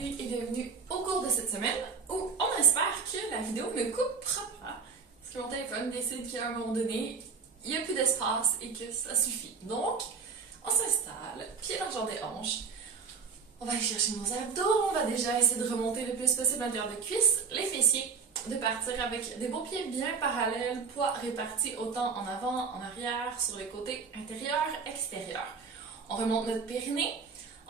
Salut et bienvenue au cours de cette semaine où on espère que la vidéo ne coupera pas parce que mon téléphone décide qu'à un moment donné, il n'y a plus d'espace et que ça suffit. Donc, on s'installe, pied dans des hanches. On va aller chercher nos abdos, on va déjà essayer de remonter le plus possible l'intérieur des cuisses, les fessiers, de partir avec des beaux pieds bien parallèles, poids répartis autant en avant, en arrière, sur les côtés intérieur, extérieur. On remonte notre périnée,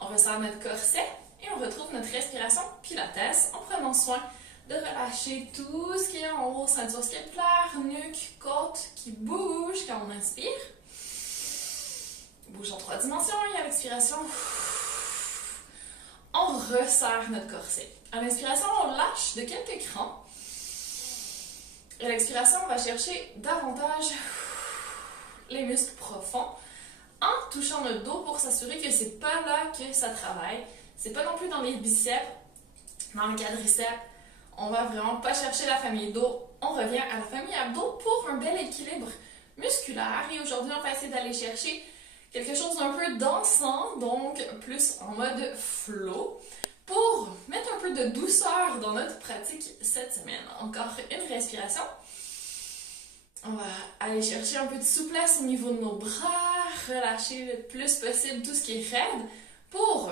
on resserre notre corset et on retrouve notre respiration pilates en prenant soin de relâcher tout ce qui est en haut, ceinture scapulaire, nuque, côte qui bouge quand on inspire. Bouge en 3 dimensions et à l'expiration, on resserre notre corset. À l'inspiration, on lâche de quelques crans. Et à l'expiration, on va chercher davantage les muscles profonds en touchant notre dos pour s'assurer que c'est pas là que ça travaille. C'est pas non plus dans les biceps, dans le quadriceps. On va vraiment pas chercher la famille dos. On revient à la famille abdos pour un bel équilibre musculaire. Et aujourd'hui, on va essayer d'aller chercher quelque chose d'un peu dansant, donc plus en mode flow, pour mettre un peu de douceur dans notre pratique cette semaine. Encore une respiration. On va aller chercher un peu de souplesse au niveau de nos bras, relâcher le plus possible tout ce qui est raide pour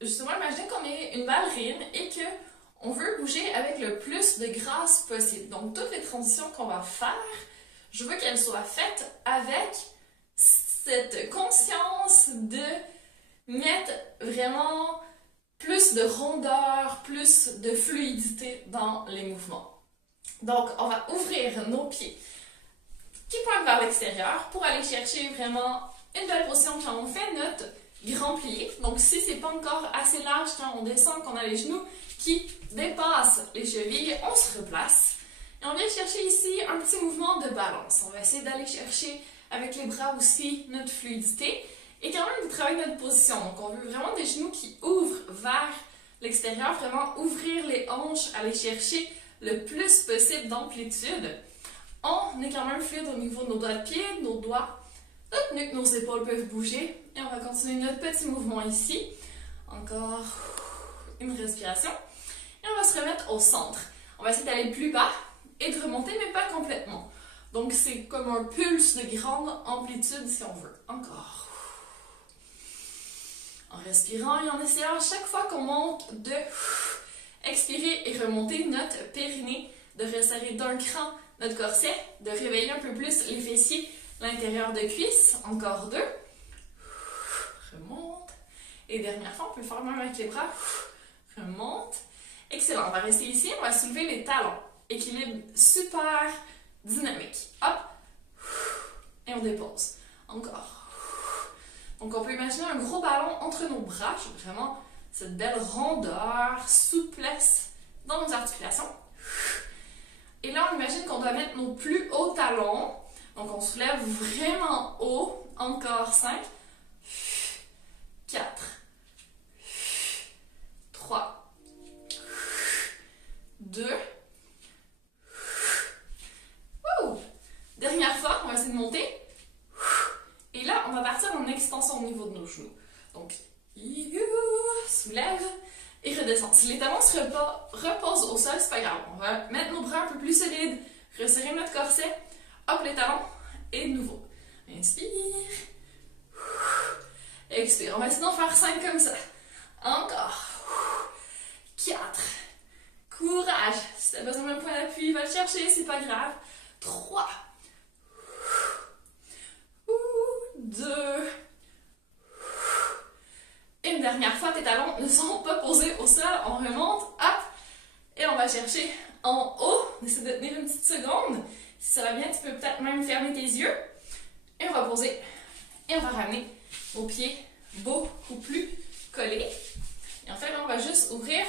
justement imaginer qu'on est une ballerine et qu'on veut bouger avec le plus de grâce possible. Donc toutes les transitions qu'on va faire, je veux qu'elles soient faites avec cette conscience de mettre vraiment plus de rondeur, plus de fluidité dans les mouvements. Donc, on va ouvrir nos pieds qui pointent vers l'extérieur pour aller chercher vraiment une belle position quand on fait notre grand plié. Donc, si c'est pas encore assez large quand on descend, qu'on a les genoux qui dépassent les chevilles, on se replace. Et on vient chercher ici un petit mouvement de balance. On va essayer d'aller chercher avec les bras aussi notre fluidité et quand même de travailler notre position. Donc, on veut vraiment des genoux qui ouvrent vers l'extérieur, vraiment ouvrir les hanches, aller chercher le plus possible d'amplitude. On est quand même fluide au niveau de nos doigts de pied, de nos doigts, notre nuque, nos épaules peuvent bouger. Et on va continuer notre petit mouvement ici. Encore une respiration. Et on va se remettre au centre. On va essayer d'aller plus bas et de remonter, mais pas complètement. Donc, c'est comme un pulse de grande amplitude si on veut. Encore. En respirant et en essayant à chaque fois qu'on monte de expirer et remonter notre périnée, de resserrer d'un cran notre corset, de réveiller un peu plus les fessiers, l'intérieur de cuisse. Encore 2. Remonte. Et dernière fois, on peut le faire même avec les bras. Remonte. Excellent. On va rester ici. On va soulever les talons. Équilibre super dynamique. Hop. Et on dépose. Encore. Donc, on peut imaginer un gros ballon entre nos bras. Vraiment cette belle rondeur, souplesse dans nos articulations. Et là, on imagine qu'on doit mettre nos plus hauts talons. Donc, on soulève vraiment haut. Encore 5, 4, 3, 2. Dernière fois, on va essayer de monter. Et là, on va partir en extension au niveau de nos genoux. Donc, soulève et redescend. Si les talons se reposent au sol, c'est pas grave. On va mettre nos bras un peu plus solides, resserrer notre corset, hop les talons, et de nouveau. Inspire, expire. On va essayer d'en faire 5 comme ça. Encore. 4. Courage. Si tu as besoin d'un point d'appui, va le chercher, c'est pas grave. 3. 2. Une dernière fois, tes talons ne sont pas posés au sol. On remonte, hop, et on va chercher en haut. On essaie de tenir une petite seconde. Si ça va bien, tu peux peut-être même fermer tes yeux. Et on va poser. Et on va ramener nos pieds beaucoup plus collés. Et en fait, là, on va juste ouvrir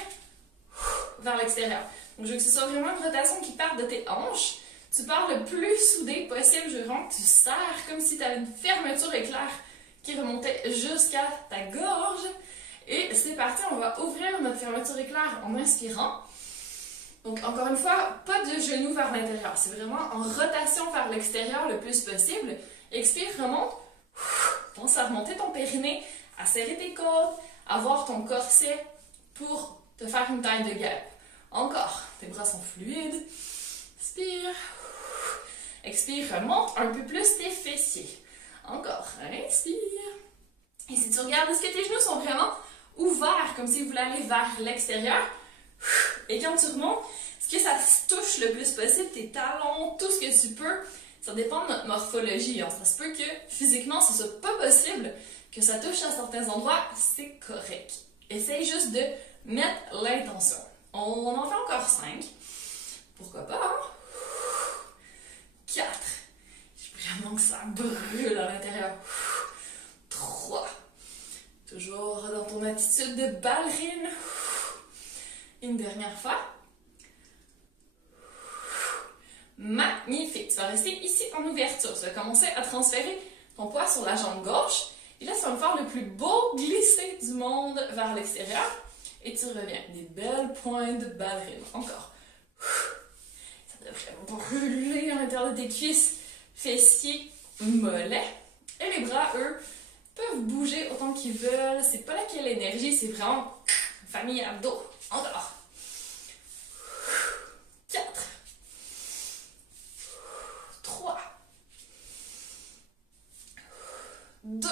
vers l'extérieur. Donc, je veux que ce soit vraiment une rotation qui parte de tes hanches. Tu pars le plus soudé possible. Je veux vraiment que tu serres comme si tu avais une fermeture éclair qui remontait jusqu'à ta gorge. Et c'est parti, on va ouvrir notre fermeture éclair en inspirant. Donc, encore une fois, pas de genoux vers l'intérieur. C'est vraiment en rotation vers l'extérieur le plus possible. Expire, remonte. Pense à remonter ton périnée, à serrer tes côtes, à voir ton corset pour te faire une taille de guêpe. Encore, tes bras sont fluides. Inspire. Expire, remonte un peu plus tes fessiers. Encore, inspire. Et si tu regardes, est-ce que tes genoux sont vraiment ouverts, comme si vous voulez aller vers l'extérieur? Et quand tu remontes, est-ce que ça se touche le plus possible, tes talons, tout ce que tu peux? Ça dépend de notre morphologie. Hein. Ça se peut que physiquement, ce soit pas possible, que ça touche à certains endroits, c'est correct. Essaye juste de mettre l'intention. On en fait encore 5. Pourquoi pas, hein? 4. Vraiment que ça brûle à l'intérieur. 3. Toujours dans ton attitude de ballerine. Une dernière fois. Magnifique. Tu vas rester ici en ouverture. Tu vas commencer à transférer ton poids sur la jambe gauche. Et là, ça va me faire le plus beau glisser du monde vers l'extérieur. Et tu reviens. Des belles pointes de ballerine. Encore. Ça devrait brûler à l'intérieur de tes cuisses, fessiers, mollets. Et les bras, eux, peuvent bouger autant qu'ils veulent. C'est pas là qu'il y a l'énergie, c'est vraiment famille abdos. Encore. 4. 3. 2.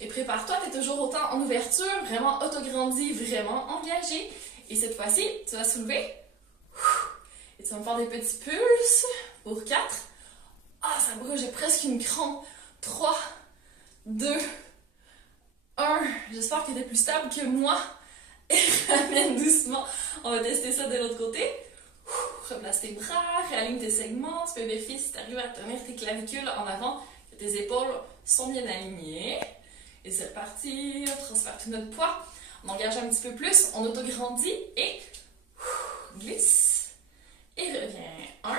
Et prépare-toi, tu es toujours autant en ouverture, vraiment autograndi, vraiment engagé. Et cette fois-ci, tu vas soulever. Et tu vas me faire des petits pulses pour 4. Ah, ça brûle, j'ai presque une crampe. 3, 2, 1. J'espère que tu es plus stable que moi. Et ramène doucement. On va tester ça de l'autre côté. Replace tes bras, réaligne tes segments. Tu peux vérifier si tu arrives à tenir tes clavicules en avant, que tes épaules sont bien alignées. Et c'est parti, on transfère tout notre poids. On engage un petit peu plus, on autograndit et glisse. Et reviens. 1,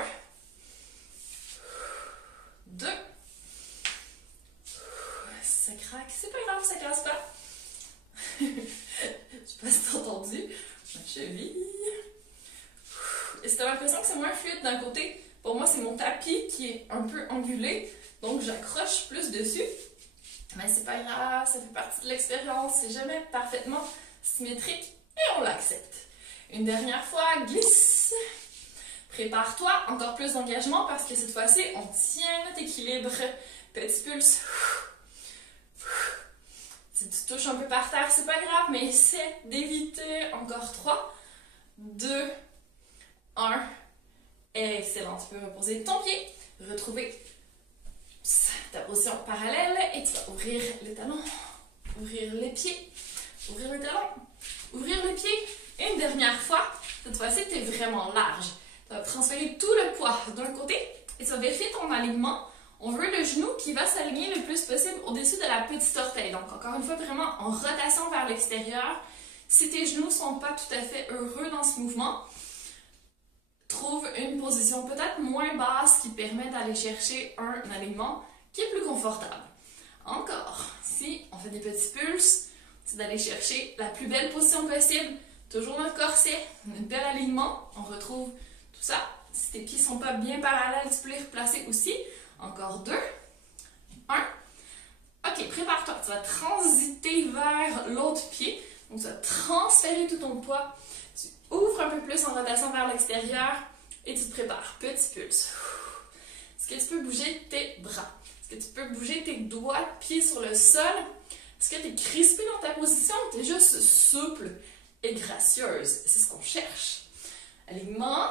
2. Ça craque, c'est pas grave, ça casse pas. Je sais pas si t'as entendu. Ma cheville. Et si t'as l'impression que c'est moins fluide d'un côté, pour moi c'est mon tapis qui est un peu angulé, donc j'accroche plus dessus. Mais c'est pas grave, ça fait partie de l'expérience, c'est jamais parfaitement symétrique et on l'accepte. Une dernière fois, glisse. Prépare-toi, encore plus d'engagement parce que cette fois-ci, on tient notre équilibre. Petit pulse. Si tu touches un peu par terre, c'est pas grave, mais essaie d'éviter. Encore 3, 2, 1. Excellent. Tu peux reposer ton pied, retrouver ta position parallèle et tu vas ouvrir les talons, ouvrir les pieds, ouvrir les talons, ouvrir les pieds. Et une dernière fois, cette fois-ci, tu es vraiment large. Tu vas transférer tout le poids d'un côté et tu vas vérifier ton alignement. On veut le genou qui va s'aligner le plus possible au-dessus de la petite orteil. Donc, encore une fois, vraiment en rotation vers l'extérieur. Si tes genoux ne sont pas tout à fait heureux dans ce mouvement, trouve une position peut-être moins basse qui permet d'aller chercher un alignement qui est plus confortable. Encore, si on fait des petits pulses, c'est d'aller chercher la plus belle position possible. Toujours notre corset, un bel alignement. On retrouve tout ça. Si tes pieds ne sont pas bien parallèles, tu peux les replacer aussi. Encore 2, 1. Ok, prépare-toi. Tu vas transiter vers l'autre pied. Donc, tu vas transférer tout ton poids. Tu ouvres un peu plus en rotation vers l'extérieur et tu te prépares. Petit pulse. Est-ce que tu peux bouger tes bras? Est-ce que tu peux bouger tes doigts, pieds sur le sol? Est-ce que tu es crispé dans ta position ou tu es juste souple et gracieuse? C'est ce qu'on cherche. Alignement.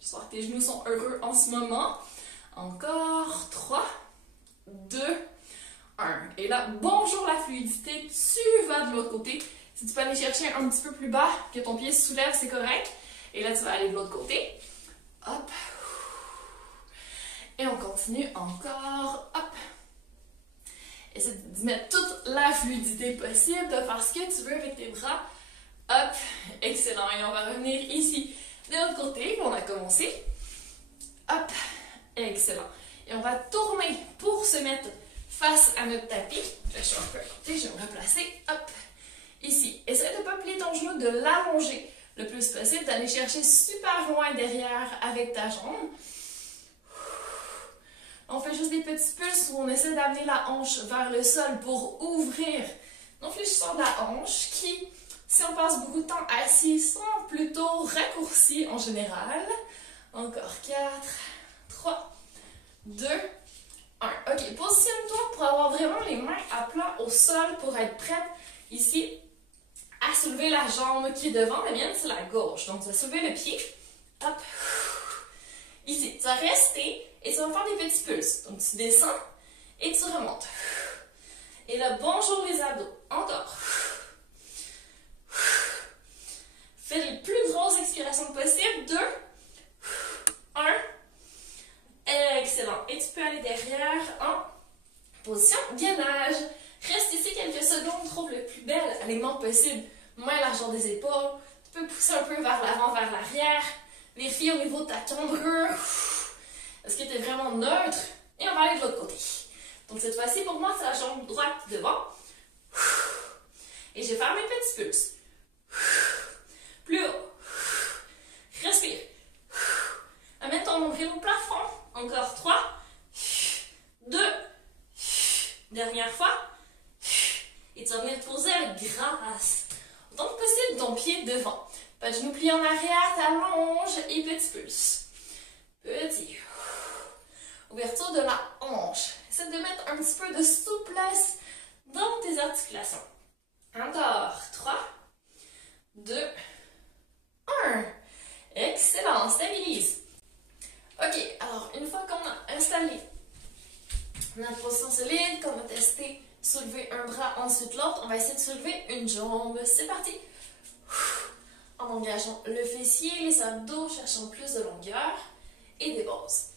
J'espère que tes genoux sont heureux en ce moment. Encore 3, 2, 1. Et là, bonjour la fluidité. Tu vas de l'autre côté. Si tu peux aller chercher un petit peu plus bas, que ton pied se soulève, c'est correct. Et là, tu vas aller de l'autre côté. Hop. Et on continue encore. Hop. Essaie de mettre toute la fluidité possible, de faire ce que tu veux avec tes bras. Hop. Excellent. Et on va revenir ici. De l'autre côté, on a commencé. Hop. Excellent. Et on va tourner pour se mettre face à notre tapis. Je suis un peu à côté, je vais me replacer. Hop. Ici. Essaie de ne pas plier ton genou, de l'allonger le plus possible, d'aller chercher super loin derrière avec ta jambe. On fait juste des petits pulses où on essaie d'amener la hanche vers le sol pour ouvrir nos fléchisseurs de la hanche qui Si on passe beaucoup de temps assis, sont plutôt raccourcis en général. Encore 4, 3, 2, 1. Ok, positionne-toi pour avoir vraiment les mains à plat au sol pour être prête ici à soulever la jambe qui est devant. La mienne, c'est la gauche. Donc, tu vas soulever le pied. Hop. Ici, tu vas rester et tu vas faire des petits pulses. Donc, tu descends et tu remontes. Et là, bonjour les abdos. Encore. Fais les plus grosses expirations possibles. 2, 1. Excellent. Et tu peux aller derrière en position gainage. Reste ici quelques secondes. Trouve le plus bel alignement possible. Main largeur des épaules. Tu peux pousser un peu vers l'avant, vers l'arrière. Vérifie au niveau de ta cambrure. Est-ce que tu es vraiment neutre? Et on va aller de l'autre côté. Donc cette fois-ci, pour moi, c'est la jambe droite devant. Et je vais faire mes petits pulses. Plus haut. Respire. Amène ton nombril au plafond. Encore 3, 2, dernière fois. Et tu vas venir te poser avec grâce. Autant que possible, ton pied devant. Pas de genoux pliés en arrière, t'allonges et petit pulse. Petit. Ouverture de la hanche. Essaie de mettre un petit peu de souplesse dans tes articulations. Encore 3, 2, 1. Excellent, stabilise. Ok, alors une fois qu'on a installé notre position solide, qu'on a testé soulever un bras, ensuite l'autre, on va essayer de soulever une jambe. C'est parti. En engageant le fessier, les abdos, cherchant plus de longueur et des bases.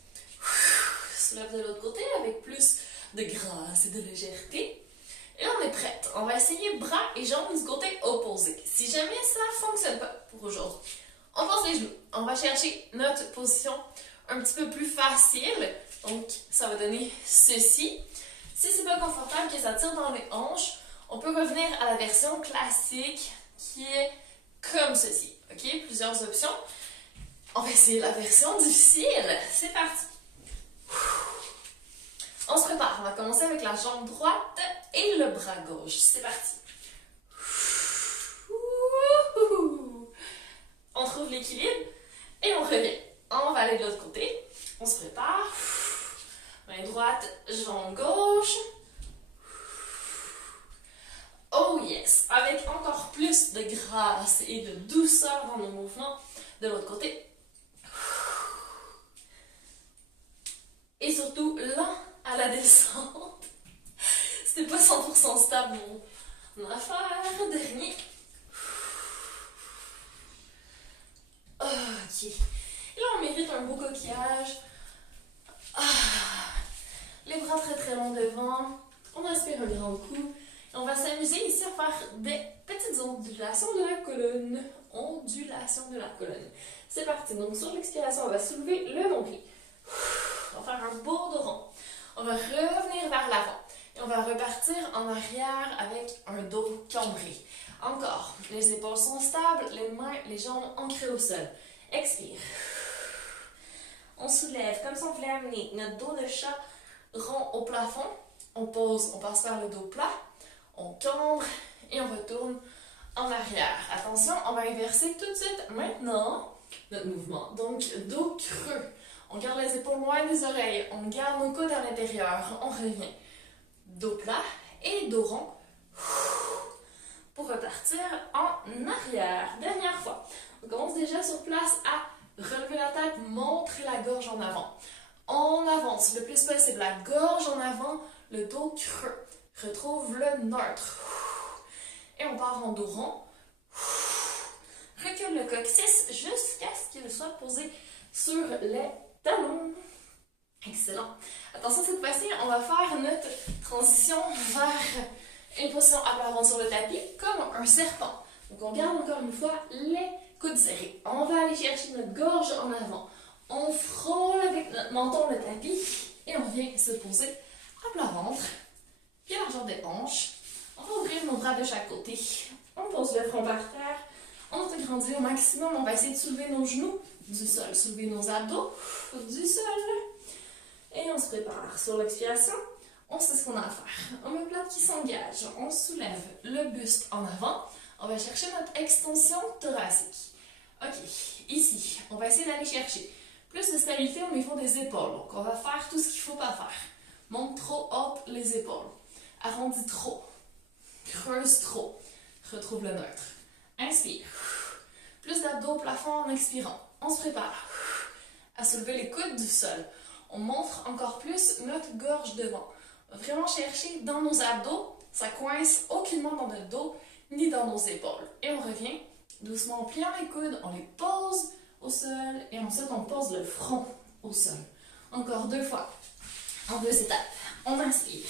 Soulève de l'autre côté avec plus de grâce et de légèreté. Et là, on est prête. On va essayer bras et jambes du côté opposé. Si jamais ça ne fonctionne pas pour aujourd'hui, on pose les genoux. On va chercher notre position un petit peu plus facile. Donc, ça va donner ceci. Si c'est pas confortable, que ça tire dans les hanches, on peut revenir à la version classique qui est comme ceci. Ok? Plusieurs options. On va essayer la version difficile. C'est parti. On se prépare. On va commencer avec la jambe droite et le bras gauche. C'est parti. On trouve l'équilibre et on revient. On va aller de l'autre côté. On se prépare. Main droite, jambe gauche. Oh yes! Avec encore plus de grâce et de douceur dans nos mouvements de l'autre côté. Et surtout, lent à la descente. C'était pas 100% stable mon affaire. Dernier. Ok. Et là, on mérite un beau coquillage. Les bras très très longs devant. On inspire un grand coup. Et on va s'amuser ici à faire des petites ondulations de la colonne. Ondulation de la colonne. C'est parti. Donc sur l'expiration, on va soulever le nombril. On va faire un beau dos rond. On va revenir vers l'avant. Et on va repartir en arrière avec un dos cambré. Encore. Les épaules sont stables, les mains, les jambes ancrées au sol. Expire. On soulève comme si on voulait amener notre dos de chat rond au plafond. On pose, on passe par le dos plat. On cambre et on retourne en arrière. Attention, on va inverser tout de suite maintenant notre mouvement. Donc, dos creux. On garde les épaules loin des oreilles. On garde nos coudes à l'intérieur. On revient. Dos plat et dos rond. Pour repartir en arrière. Dernière fois. On commence déjà sur place à relever la tête, montrer la gorge en avant. On avance le plus possible. La gorge en avant, le dos creux. Retrouve le neutre. Et on part en dos rond. Recule le coccyx jusqu'à ce qu'il soit posé sur les talons. Excellent. Attention, cette fois-ci, on va faire notre transition vers une position à plat ventre sur le tapis, comme un serpent. Donc, on garde encore une fois les coudes serrés. On va aller chercher notre gorge en avant. On frôle avec notre menton le tapis et on vient se poser à plat ventre. Puis à largeur des hanches. On va ouvrir nos bras de chaque côté. On pose le front par terre. On se grandit au maximum. On va essayer de soulever nos genoux du sol. Soulever nos abdos du sol. Et on se prépare. Sur l'expiration, on sait ce qu'on a à faire. Omoplate qui s'engage. On soulève le buste en avant. On va chercher notre extension thoracique. Ok, ici, on va essayer d'aller chercher plus de stabilité au niveau des épaules. Donc, on va faire tout ce qu'il ne faut pas faire. Monte trop haute les épaules. Arrondis trop. Creuse trop. Retrouve le neutre. Inspire. Plus d'abdos au plafond en expirant. On se prépare à soulever les coudes du sol. On montre encore plus notre gorge devant. On va vraiment chercher dans nos abdos. Ça coince aucunement dans notre dos ni dans nos épaules. Et on revient doucement en pliant les coudes. On les pose au sol et ensuite on pose le front au sol. Encore 2 fois. En 2 étapes. On inspire.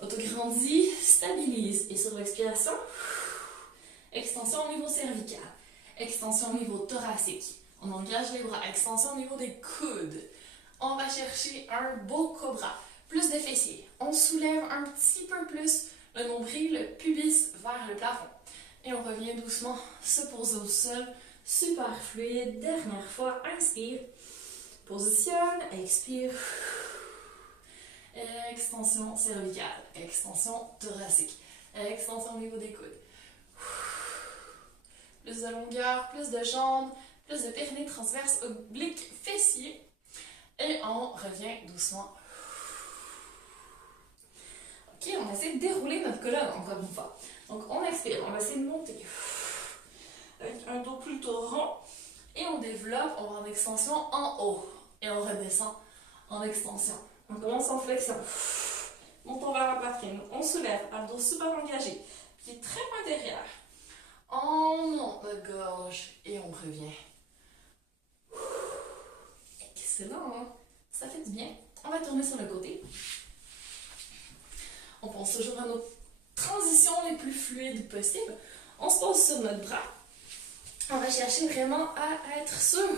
Autograndis, stabilise. Et sur l'expiration, extension au niveau cervical. Extension au niveau thoracique. On engage les bras. Extension au niveau des coudes. On va chercher un beau cobra. Plus de fessiers. On soulève un petit peu plus le nombril, le pubis vers le plafond. Et on revient doucement se poser au sol. Super fluide. Dernière fois, inspire. Positionne, expire. Extension cervicale. Extension thoracique. Extension au niveau des coudes. Plus de longueur, plus de jambes, plus de périnée transverse, oblique, fessier. Et on revient doucement. Ok, on essaie de dérouler notre colonne encore une fois. Donc on expire, on va essayer de monter. Avec un dos plutôt rond. Et on développe, on va en extension en haut. Et on redescend en extension. On commence en flexion. Montons vers la poitrine. On soulève, abdos super engagés. Pieds très loin derrière. On monte notre gorge et on revient. Excellent, hein? Ça fait du bien. On va tourner sur le côté. On pense toujours à nos transitions les plus fluides possibles. On se pose sur notre bras. On va chercher vraiment à être sur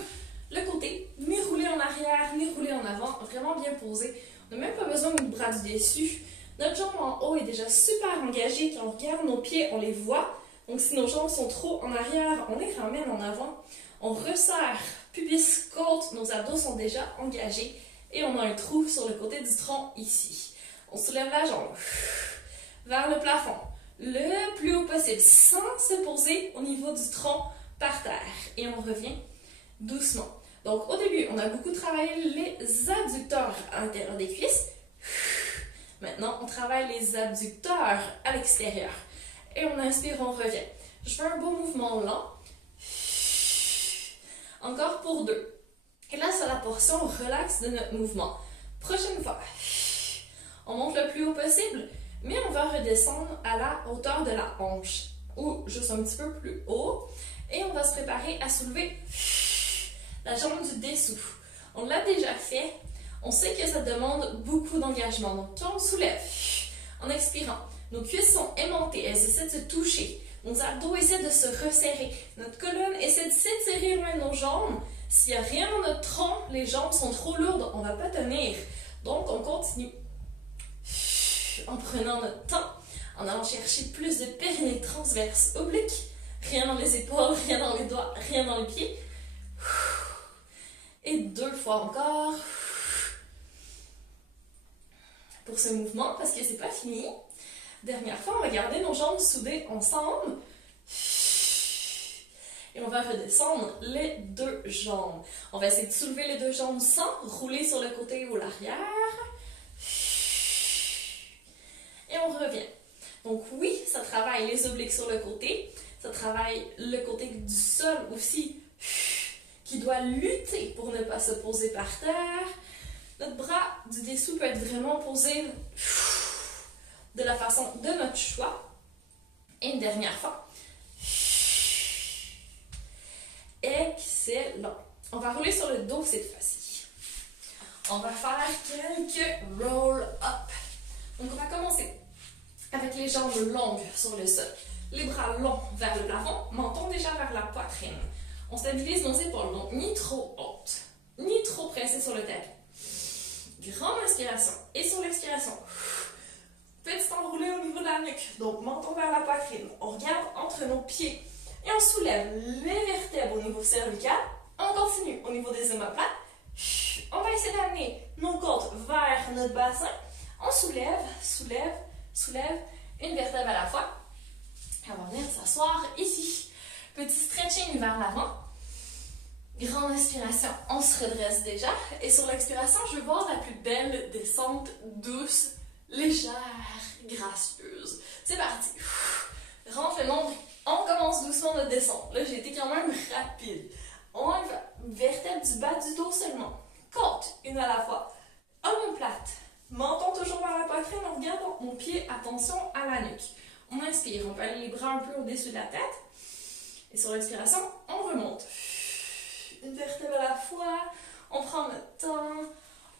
le côté, ni rouler en arrière, ni rouler en avant, vraiment bien posé. On n'a même pas besoin de notre bras du dessus. Notre jambe en haut est déjà super engagée. Quand on regarde nos pieds, on les voit. Donc si nos jambes sont trop en arrière, on les ramène en avant. On resserre pubis, côte, nos abdos sont déjà engagés. Et on a un trou sur le côté du tronc ici. On soulève la jambe vers le plafond, le plus haut possible, sans se poser au niveau du tronc par terre. Et on revient doucement. Donc au début, on a beaucoup travaillé les adducteurs à l'intérieur des cuisses. Maintenant, on travaille les abducteurs à l'extérieur. Et on inspire, on revient. Je fais un beau mouvement lent. Encore pour 2. Et là, c'est la portion relax de notre mouvement. Prochaine fois. On monte le plus haut possible, mais on va redescendre à la hauteur de la hanche, ou juste un petit peu plus haut. Et on va se préparer à soulever la jambe du dessous. On l'a déjà fait. On sait que ça demande beaucoup d'engagement. Donc, quand on soulève, en expirant, nos cuisses sont aimantées. Elles essaient de se toucher. Nos abdos essaient de se resserrer. Notre colonne essaie de s'étirer loin de nos jambes. S'il n'y a rien dans notre tronc, les jambes sont trop lourdes. On ne va pas tenir. Donc, on continue. En prenant notre temps, en allant chercher plus de périnée transverse oblique. Rien dans les épaules, rien dans les doigts, rien dans les pieds. Et 2 fois encore. Pour ce mouvement, parce que c'est pas fini. Dernière fois, on va garder nos jambes soudées ensemble. Et on va redescendre les 2 jambes. On va essayer de soulever les 2 jambes sans rouler sur le côté ou l'arrière. Et on revient. Donc oui, ça travaille les obliques sur le côté. Ça travaille le côté du sol aussi, qui doit lutter pour ne pas se poser par terre. Notre bras du dessous peut être vraiment posé de la façon de notre choix. Et une dernière fois. Excellent. On va rouler sur le dos cette fois-ci. On va faire quelques roll-up. Donc on va commencer avec les jambes longues sur le sol. Les bras longs vers le plafond, menton déjà vers la poitrine. On stabilise nos épaules, donc ni trop hautes, ni trop pressées sur le tapis. Grande inspiration. Et sur l'expiration, petit enroulé au niveau de la nuque. Donc menton vers la poitrine. On regarde entre nos pieds. Et on soulève les vertèbres au niveau cervical. On continue au niveau des omoplates. On va essayer d'amener nos côtes vers notre bassin. On soulève, soulève, soulève. Une vertèbre à la fois. On va venir s'asseoir ici. Petit stretching vers l'avant. Grande inspiration, on se redresse déjà. Et sur l'expiration, je veux voir la plus belle descente douce, légère, gracieuse. C'est parti. Rentre le nombril. On commence doucement notre descente. Là, j'ai été quand même rapide. On y va. Vertèbre du bas du dos seulement. Côte, une à la fois. Omoplate. Menton toujours vers la poitrine. On regarde mon pied. Attention à la nuque. On inspire. On peut aller les bras un peu au-dessus de la tête. Et sur l'expiration, on remonte. Une vertèbre à la fois. On prend notre temps.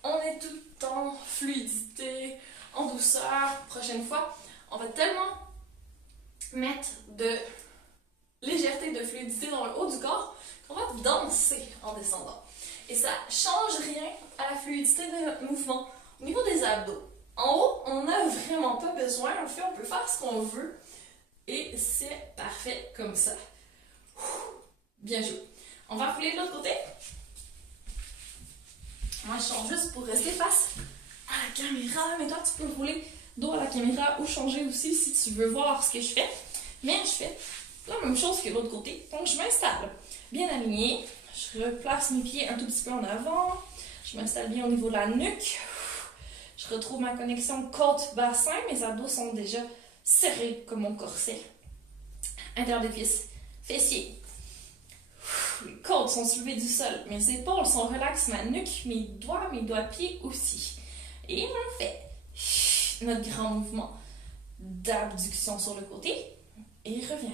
On est tout le temps fluidité, en douceur. Prochaine fois, on va tellement mettre de légèreté, de fluidité dans le haut du corps qu'on va danser en descendant. Et ça ne change rien à la fluidité de notre mouvement. Au niveau des abdos, en haut, on n'a vraiment pas besoin. En fait, on peut faire ce qu'on veut. Et c'est parfait comme ça. Bien joué. On va rouler de l'autre côté. Moi, je change juste pour rester face à la caméra. Mais toi, tu peux rouler dos à la caméra ou changer aussi si tu veux voir ce que je fais. Mais je fais la même chose que l'autre côté. Donc, je m'installe bien aligné. Je replace mes pieds un tout petit peu en avant. Je m'installe bien au niveau de la nuque. Je retrouve ma connexion côte-bassin. Mes abdos sont déjà serrés comme mon corset. Intérieur des cuisses, fessiers. Les côtes sont soulevées du sol. Mes épaules sont relaxes. Ma nuque, mes doigts de pied aussi. Et on fait notre grand mouvement d'abduction sur le côté. Et revient.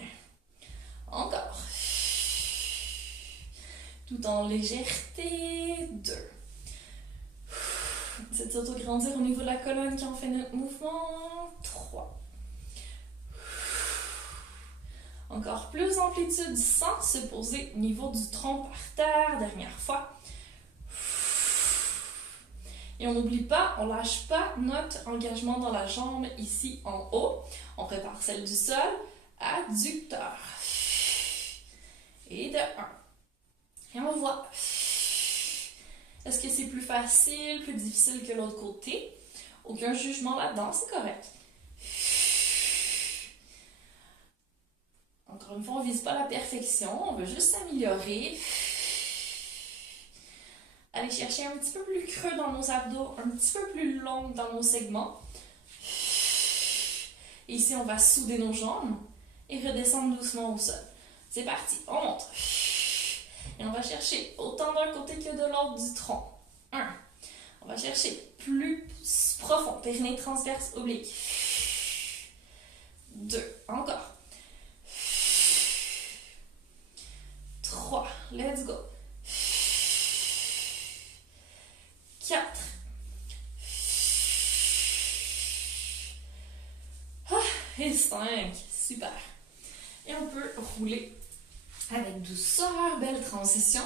Encore. Tout en légèreté. 2. C'est s'auto-grandir au niveau de la colonne quand on fait notre mouvement. 3. Encore plus d'amplitude sans se poser au niveau du tronc par terre. Dernière fois. Et on n'oublie pas, on ne lâche pas notre engagement dans la jambe ici en haut. On prépare celle du sol. Adducteur. Et de 1. Et on voit. Est-ce que c'est plus facile, plus difficile que l'autre côté? Aucun jugement là-dedans, c'est correct. Encore une fois, on ne vise pas la perfection, on veut juste s'améliorer. Aller chercher un petit peu plus creux dans nos abdos, un petit peu plus long dans nos segments. Et ici, on va souder nos jambes et redescendre doucement au sol. C'est parti, on monte. Et on va chercher autant d'un côté que de l'autre du tronc. 1. On va chercher plus profond, périnée transverse oblique. 2. Encore. 3. Let's go. 4. Et 5. Super. Et on peut rouler avec douceur, belle transition,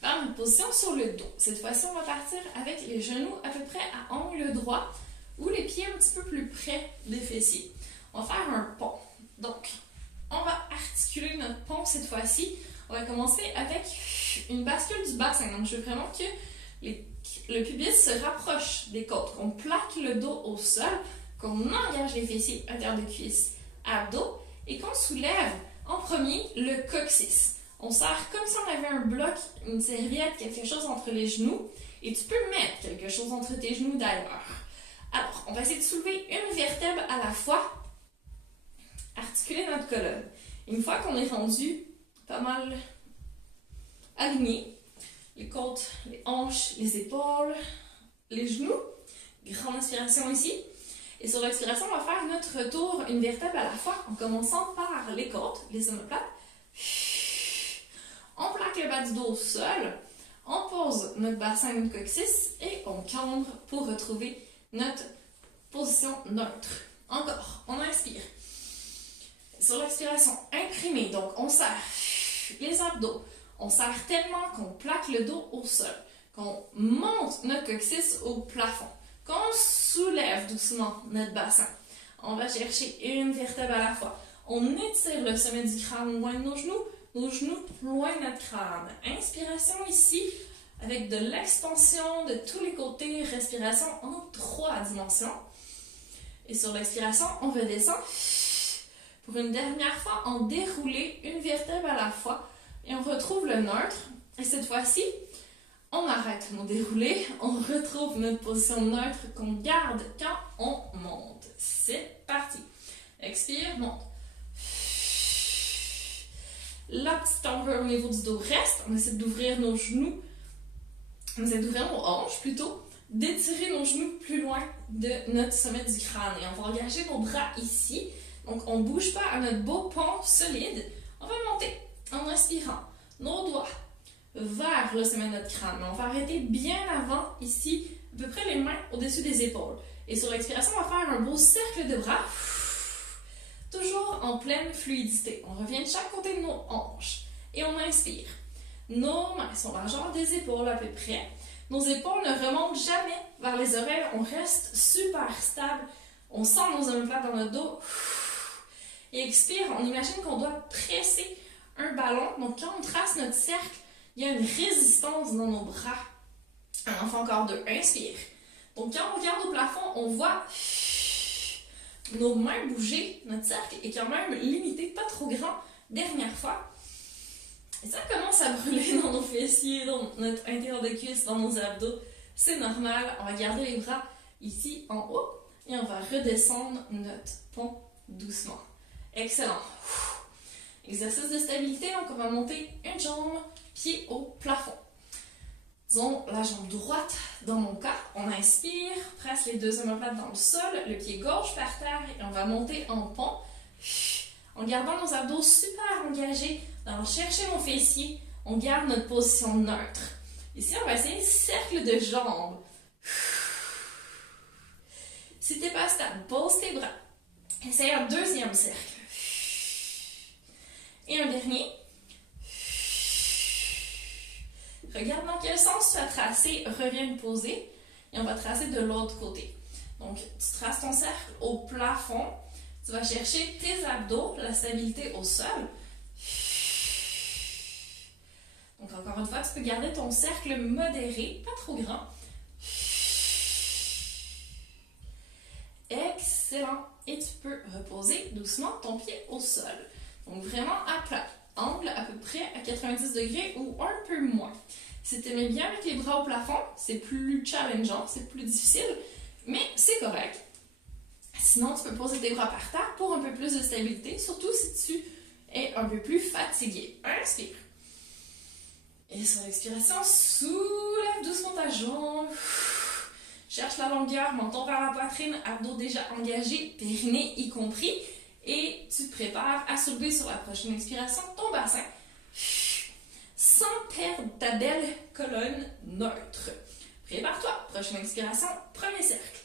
vers une position sur le dos. Cette fois-ci, on va partir avec les genoux à peu près à angle droit ou les pieds un petit peu plus près des fessiers. On va faire un pont. Donc, on va articuler notre pont cette fois-ci. On va commencer avec une bascule du bassin. Donc, je veux vraiment que le pubis se rapproche des côtes, qu'on plaque le dos au sol, qu'on engage les fessiers à terre de cuisse, abdos, et qu'on soulève en premier le coccyx. On serre comme si on avait un bloc, une serviette, quelque chose entre les genoux, et tu peux mettre quelque chose entre tes genoux d'ailleurs. Alors, on va essayer de soulever une vertèbre à la fois, articuler notre colonne. Une fois qu'on est rendu pas mal aligné, les côtes, les hanches, les épaules, les genoux, grande inspiration ici. Et sur l'expiration, on va faire notre tour, une vertèbre à la fois, en commençant par les côtes, les omoplates. On plaque le bas du dos au sol, on pose notre bassin, notre coccyx, et on cambre pour retrouver notre position neutre. Encore, on inspire. Sur l'expiration, imprimé, donc on serre les abdos, on serre tellement qu'on plaque le dos au sol, qu'on monte notre coccyx au plafond, qu'on soulève doucement notre bassin. On va chercher une vertèbre à la fois. On étire le sommet du crâne loin de nos genoux loin de notre crâne. Inspiration ici, avec de l'expansion de tous les côtés, respiration en 3 dimensions. Et sur l'expiration, on redescend Pour une dernière fois, on déroule une vertèbre à la fois et on retrouve le neutre. Et cette fois-ci, on arrête nos déroulés, on retrouve notre position neutre qu'on garde quand on monte. C'est parti. Expire, monte. La petite longueur au niveau du dos reste. On essaie d'ouvrir nos genoux. On essaie d'ouvrir nos hanches plutôt. D'étirer nos genoux plus loin de notre sommet du crâne. Et on va engager nos bras ici. Donc, on ne bouge pas à notre beau pont solide. On va monter en inspirant nos doigts vers le sommet de notre crâne. On va arrêter bien avant, ici, à peu près les mains au-dessus des épaules. Et sur l'expiration, on va faire un beau cercle de bras, toujours en pleine fluidité. On revient de chaque côté de nos hanches et on inspire. Nos mains sont largeur des épaules à peu près. Nos épaules ne remontent jamais vers les oreilles. On reste super stable. On sent nos omoplates dans notre dos. Et expire, on imagine qu'on doit presser un ballon. Donc, quand on trace notre cercle, il y a une résistance dans nos bras. On fait encore deux. Inspire. Donc, quand on regarde au plafond, on voit nos mains bouger, notre cercle est quand même limité, pas trop grand. Dernière fois. Et ça commence à brûler dans nos fessiers, dans notre intérieur de cuisse, dans nos abdos. C'est normal. On va garder les bras ici en haut et on va redescendre notre pont doucement. Excellent. Exercice de stabilité, donc on va monter une jambe, pied au plafond. Disons la jambe droite dans mon cas. On inspire, presse les deux omoplates dans le sol, le pied gauche par terre et on va monter en pont. En gardant nos abdos super engagés, dans chercher nos fessiers, on garde notre position neutre. Ici, on va essayer cercle de jambes. Si tu n'es pas stable, pose tes bras. Essaye un deuxième cercle. Et un dernier. Regarde dans quel sens tu as tracé, reviens te poser. Et on va tracer de l'autre côté. Donc, tu traces ton cercle au plafond. Tu vas chercher tes abdos, la stabilité au sol. Donc, encore une fois, tu peux garder ton cercle modéré, pas trop grand. Excellent. Et tu peux reposer doucement ton pied au sol. Donc, vraiment à plat. Angle à peu près à 90 degrés ou un peu moins. Si tu aimais bien avec les bras au plafond, c'est plus challengeant, c'est plus difficile, mais c'est correct. Sinon, tu peux poser tes bras par terre pour un peu plus de stabilité, surtout si tu es un peu plus fatigué. Inspire. Et sur l'expiration, soulève doucement ta jambe. Cherche la longueur, menton vers la poitrine, abdos déjà engagés, périnée y compris. Et tu te prépares à soulever sur la prochaine expiration ton bassin sans perdre ta belle colonne neutre. Prépare-toi. Prochaine expiration, premier cercle.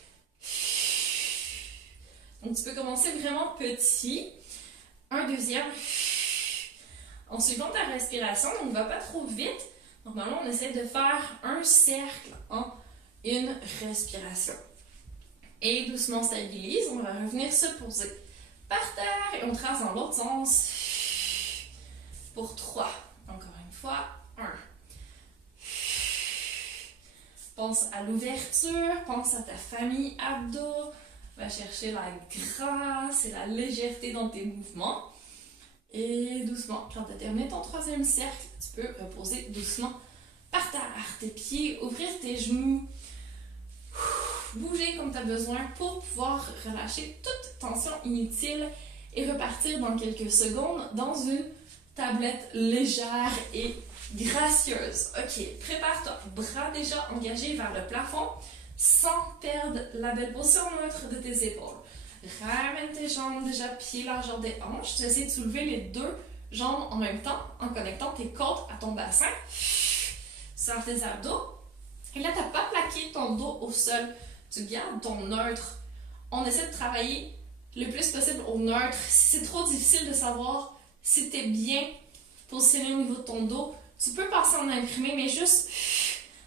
Donc, tu peux commencer vraiment petit. Un deuxième. En suivant ta respiration, donc va pas trop vite. Normalement, on essaie de faire un cercle en une respiration. Et doucement stabilise. On va revenir se poser par terre et on trace dans l'autre sens. Pour 3. Encore une fois. 1. Pense à l'ouverture. Pense à ta famille abdos. Va chercher la grâce et la légèreté dans tes mouvements. Et doucement, quand tu as terminé ton troisième cercle, tu peux reposer doucement par terre. Tes pieds, ouvrir tes genoux. Bouger comme tu as besoin pour pouvoir relâcher toute tension inutile et repartir dans quelques secondes dans une tablette légère et gracieuse. Ok, prépare-toi. Bras déjà engagés vers le plafond sans perdre la belle position neutre de tes épaules. Ramène tes jambes déjà pieds largeur des hanches. Tu essaies de soulever les deux jambes en même temps en connectant tes côtes à ton bassin. Serre tes abdos. Et là, tu n'as pas plaqué ton dos au sol. Tu gardes ton neutre. On essaie de travailler le plus possible au neutre. Si c'est trop difficile de savoir si tu es bien positionné au niveau de ton dos, tu peux passer en imprimé, mais juste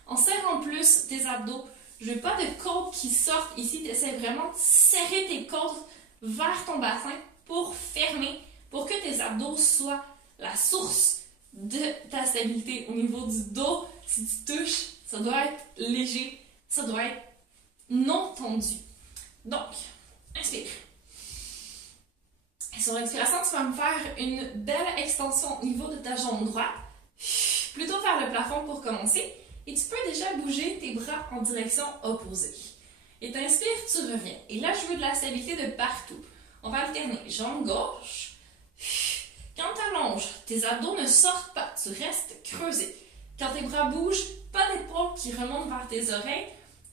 en serrant plus tes abdos. Je veux pas de côtes qui sortent ici. Tu essaies vraiment de serrer tes côtes vers ton bassin pour fermer, pour que tes abdos soient la source de ta stabilité au niveau du dos. Si tu touches, ça doit être léger, ça doit être non tendu. Donc, inspire. Et sur Sur l'expiration, tu vas me faire une belle extension au niveau de ta jambe droite, plutôt vers le plafond pour commencer. Et tu peux déjà bouger tes bras en direction opposée. Et t'inspires, tu reviens. Et là, je veux de la stabilité de partout. On va alterner jambe gauche. Quand tu allonges, tes abdos ne sortent pas, tu restes creusé. Quand tes bras bougent, pas d'épaules qui remontent vers tes oreilles,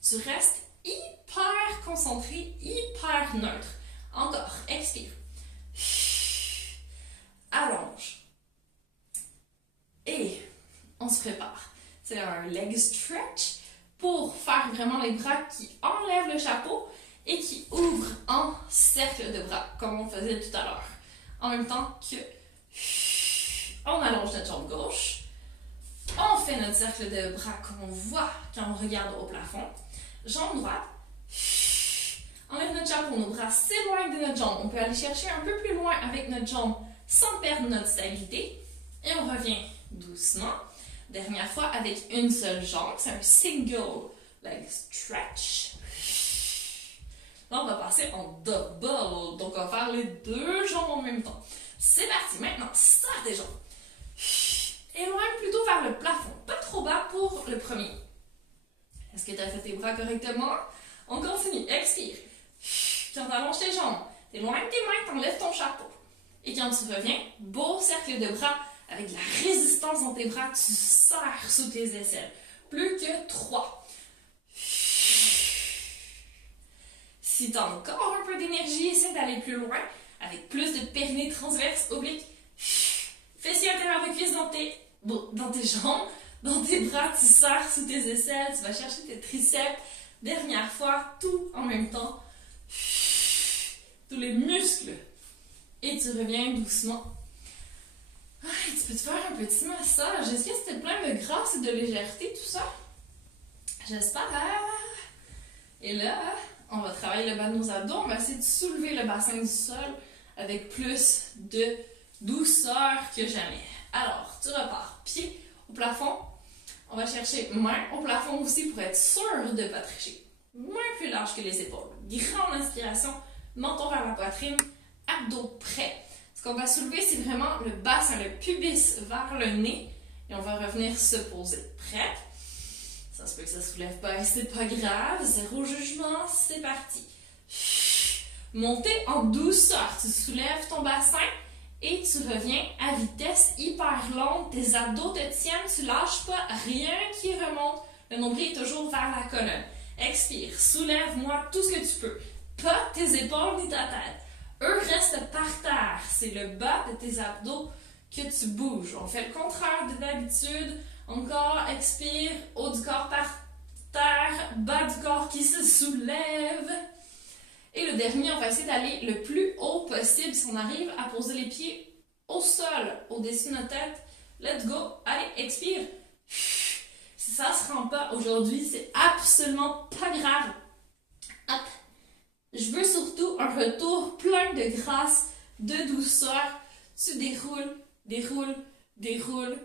tu restes hyper concentré, hyper neutre. Encore, expire. Allonge. Et on se prépare. C'est un leg stretch pour faire vraiment les bras qui enlèvent le chapeau et qui ouvrent en cercle de bras, comme on faisait tout à l'heure. En même temps que on allonge notre jambe gauche, on fait notre cercle de bras qu'on voit quand on regarde au plafond. Jambe droite, enlève notre chapeau, nos bras s'éloignent de notre jambe. On peut aller chercher un peu plus loin avec notre jambe sans perdre notre stabilité. Et on revient doucement. Dernière fois avec une seule jambe, c'est un single leg stretch. Là, on va passer en double. Donc, on va faire les deux jambes en même temps. C'est parti. Maintenant, sors tes jambes. Éloigne plutôt vers le plafond. Pas trop bas pour le premier. Est-ce que tu as fait tes bras correctement? On continue. Expire. Quand tu allonges tes jambes, t'éloignes tes mains, t'enlèves ton chapeau. Et quand tu reviens, beau cercle de bras avec de la résistance dans tes bras, tu serres sous tes aisselles. Plus que 3. Si tu as encore un peu d'énergie, essaie d'aller plus loin avec plus de périnée transverse, oblique. Fessier intérieur de cuisse dans tes jambes, dans tes bras, tu serres sous tes aisselles, tu vas chercher tes triceps. Dernière fois, tout en même temps. Tous les muscles. Et tu reviens doucement. Tu peux te faire un petit massage. Est-ce que c'était plein de grâce et de légèreté, tout ça? J'espère. Et là, on va travailler le bas de nos abdos. On va essayer de soulever le bassin du sol avec plus de douceur que jamais. Alors, tu repars. Pied au plafond. On va chercher main au plafond aussi pour être sûr de ne pas tricher. Main plus large que les épaules. Grande inspiration. Menton vers la poitrine. Abdos prêts. Ce qu'on va soulever, c'est vraiment le bassin, le pubis vers le nez. Et on va revenir se poser. Prêt? Ça se peut que ça ne soulève pas et c'est pas grave. Zéro jugement, c'est parti. Montez en douceur. Tu soulèves ton bassin et tu reviens à vitesse hyper longue. Tes abdos te tiennent, tu lâches pas, rien qui remonte. Le nombril est toujours vers la colonne. Expire, soulève-moi tout ce que tu peux. Pas tes épaules ni ta tête. Eux restent par terre. C'est le bas de tes abdos que tu bouges. On fait le contraire de d'habitude. Encore, expire, haut du corps par terre, bas du corps qui se soulève. Et le dernier, on va essayer d'aller le plus haut possible. Si on arrive à poser les pieds au sol, au-dessus de notre tête, let's go. Allez, expire. Si ça ne se rend pas aujourd'hui, c'est absolument pas grave. Hop. Je veux surtout un retour plein de grâce, de douceur. Tu déroules, déroules, déroules.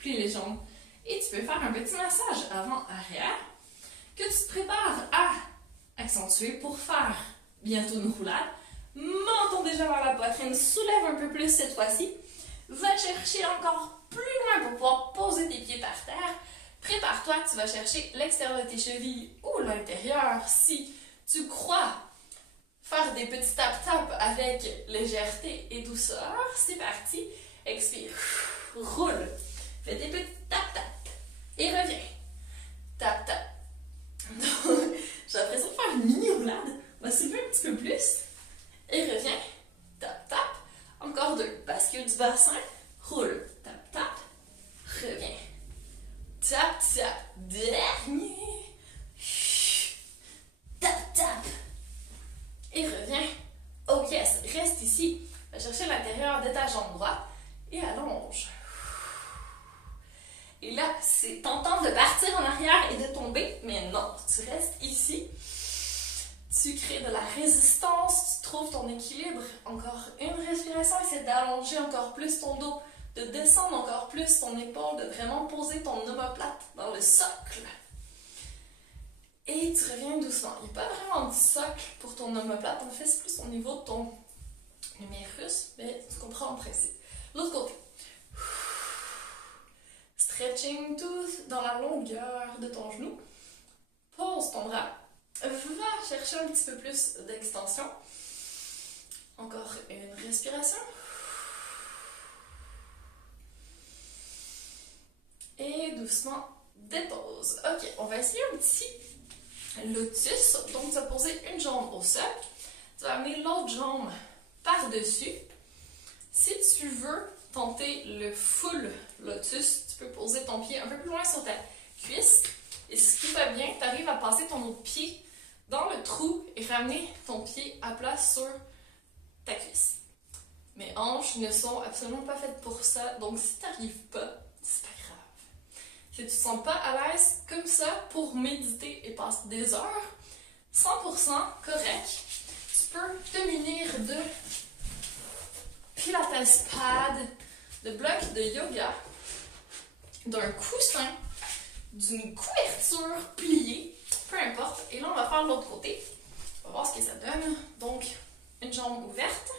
Plie les jambes. Et tu peux faire un petit massage avant-arrière que tu te prépares à accentuer pour faire bientôt une roulade. Menton déjà vers la poitrine, soulève un peu plus cette fois-ci. Va chercher encore plus loin pour pouvoir poser tes pieds par terre. Prépare-toi, tu vas chercher l'extérieur de tes chevilles ou l'intérieur si tu crois faire des petits tap-tap avec légèreté et douceur. C'est parti. Expire. Roule. Fais des petits tap-tap. Et reviens. Tap-tap. J'ai l'impression de faire une mini-roulade. On va soulever un petit peu plus. Et reviens. Tap-tap. Encore 2. Bascule du bassin. Roule. Tap-tap. Reviens. Tap-tap. Dernier. Tap-tap. Et reviens. Oh yes. Reste ici. Va chercher l'intérieur de ta jambe droite. Et allonge. Et là, c'est tentant de partir en arrière et de tomber, mais non, tu restes ici. Tu crées de la résistance, tu trouves ton équilibre. Encore une respiration, essaie d'allonger encore plus ton dos, de descendre encore plus ton épaule, de vraiment poser ton omoplate dans le socle. Et tu reviens doucement. Il n'y a pas vraiment de socle pour ton omoplate, en fait, c'est plus au niveau de ton numérus, mais tu comprends le principe. L'autre côté. Stretching tout dans la longueur de ton genou. Pose ton bras. Va chercher un petit peu plus d'extension. Encore une respiration. Et doucement, dépose. Ok, on va essayer un petit lotus. Donc, tu vas poser une jambe au sol. Tu vas amener l'autre jambe par-dessus. Si tu veux tenter le full lotus, tu peux poser ton pied un peu plus loin sur ta cuisse. Et si tout va bien, tu arrives à passer ton autre pied dans le trou et ramener ton pied à plat sur ta cuisse. Mes hanches ne sont absolument pas faites pour ça, donc si tu n'arrives pas, c'est pas grave. Si tu ne te sens pas à l'aise comme ça pour méditer et passer des heures, 100% correct. Tu peux te munir de pilates pad, de blocs de yoga, d'un coussin, d'une couverture pliée, peu importe. Et là, on va faire l'autre côté. On va voir ce que ça donne. Donc, une jambe ouverte,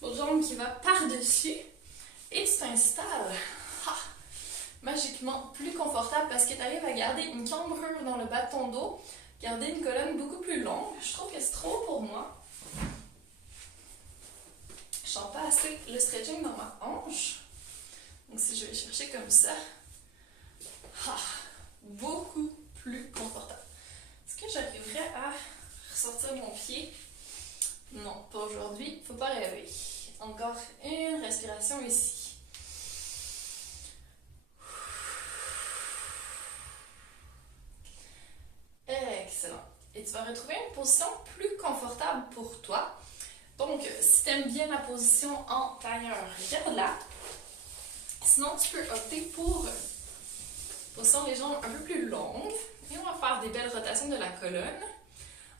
l'autre jambe qui va par-dessus, et tu t'installes magiquement plus confortable parce que tu arrives à garder une cambrure dans le bas de ton dos, garder une colonne beaucoup plus longue. Je trouve que c'est trop pour moi. Je sens pas assez le stretching dans ma hanche. Donc si je vais chercher comme ça, beaucoup plus confortable. Est-ce que j'arriverai à ressortir mon pied? Non, pas aujourd'hui. Faut pas rêver. Encore une respiration ici. Excellent. Et tu vas retrouver une position plus confortable pour toi. Donc, si tu aimes bien la position en tailleur, regarde-la. Sinon, tu peux opter pour une position des jambes un peu plus longue. Et on va faire des belles rotations de la colonne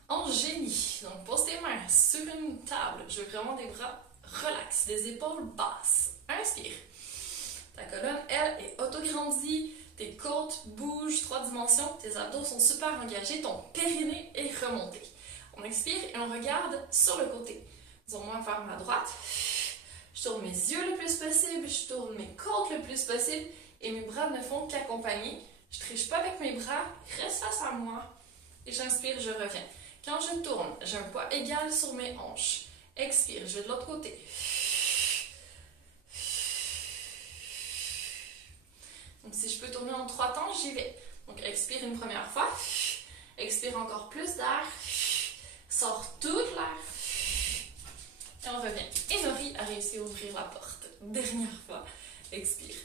en génie. Donc, pose tes mains sur une table. Je veux vraiment des bras relax, des épaules basses. Inspire. Ta colonne, elle, est autograndie. Tes côtes bougent 3 dimensions. Tes abdos sont super engagés. Ton périnée est remonté. On expire et on regarde sur le côté. Disons-moi vers ma droite. Je tourne mes yeux le plus possible. Je tourne mes côtes le plus possible. Et mes bras ne font qu'accompagner. Je ne triche pas avec mes bras. Reste face à moi. Et j'inspire, je reviens. Quand je tourne, j'ai un poids égal sur mes hanches. Expire, je vais de l'autre côté. Donc, si je peux tourner en 3 temps, j'y vais. Donc, expire une première fois. Expire encore plus d'air. Sors toute l'air. Et on revient. Et Nori a réussi à ouvrir la porte. Dernière fois. Expire.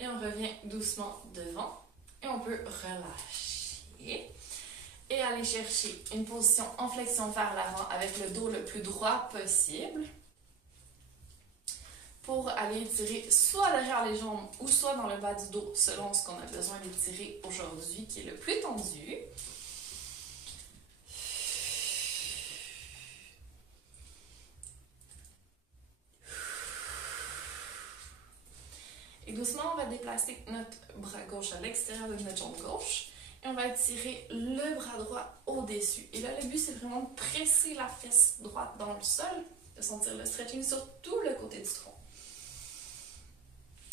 Et on revient doucement devant. Et on peut relâcher. Et aller chercher une position en flexion vers l'avant avec le dos le plus droit possible. Pour aller étirer soit derrière les jambes ou soit dans le bas du dos, selon ce qu'on a besoin d'étirer aujourd'hui, qui est le plus tendu. Et doucement, on va déplacer notre bras gauche à l'extérieur de notre jambe gauche. Et on va étirer le bras droit au-dessus. Et là, le but, c'est vraiment de presser la fesse droite dans le sol, de sentir le stretching sur tout le côté du tronc.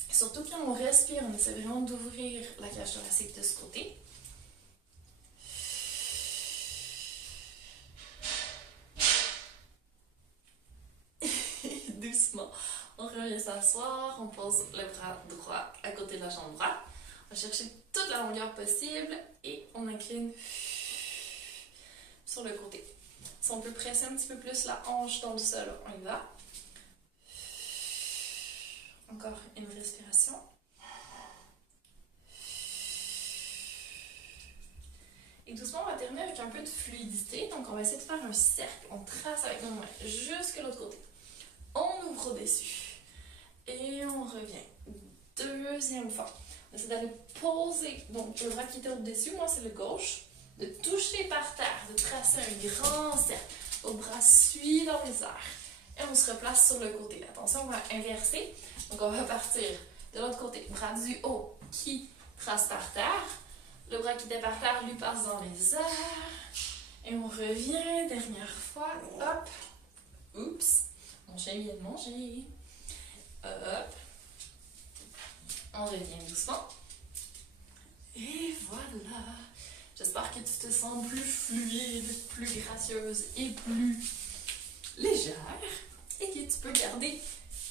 Et surtout quand on respire, on essaie vraiment d'ouvrir la cage thoracique de ce côté. Doucement, on revient s'asseoir, on pose le bras droit à côté de la jambe droite. On va chercher toute la longueur possible et on incline sur le côté. Si on peut presser un petit peu plus la hanche dans le sol, on y va. Encore une respiration. Et doucement, on va terminer avec un peu de fluidité. Donc, on va essayer de faire un cercle. On trace avec nos mains jusque l'autre côté. On ouvre au-dessus. Et on revient. Deuxième fois. On essaie d'aller poser. Donc, le bras qui était au-dessus, moi, c'est le gauche. De toucher par terre, de tracer un grand cercle. Au bras suit dans les airs. Et on se replace sur le côté. Attention, on va inverser. Donc, on va partir de l'autre côté. Bras du haut qui trace par terre. Le bras qui était par terre lui passe dans les airs. Et on revient, dernière fois. Hop. Oups. Mon chien vient de manger. Hop. On revient doucement. Et voilà. J'espère que tu te sens plus fluide, plus gracieuse et plus légère. Et que tu peux garder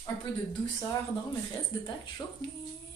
un peu de douceur dans le reste de ta journée.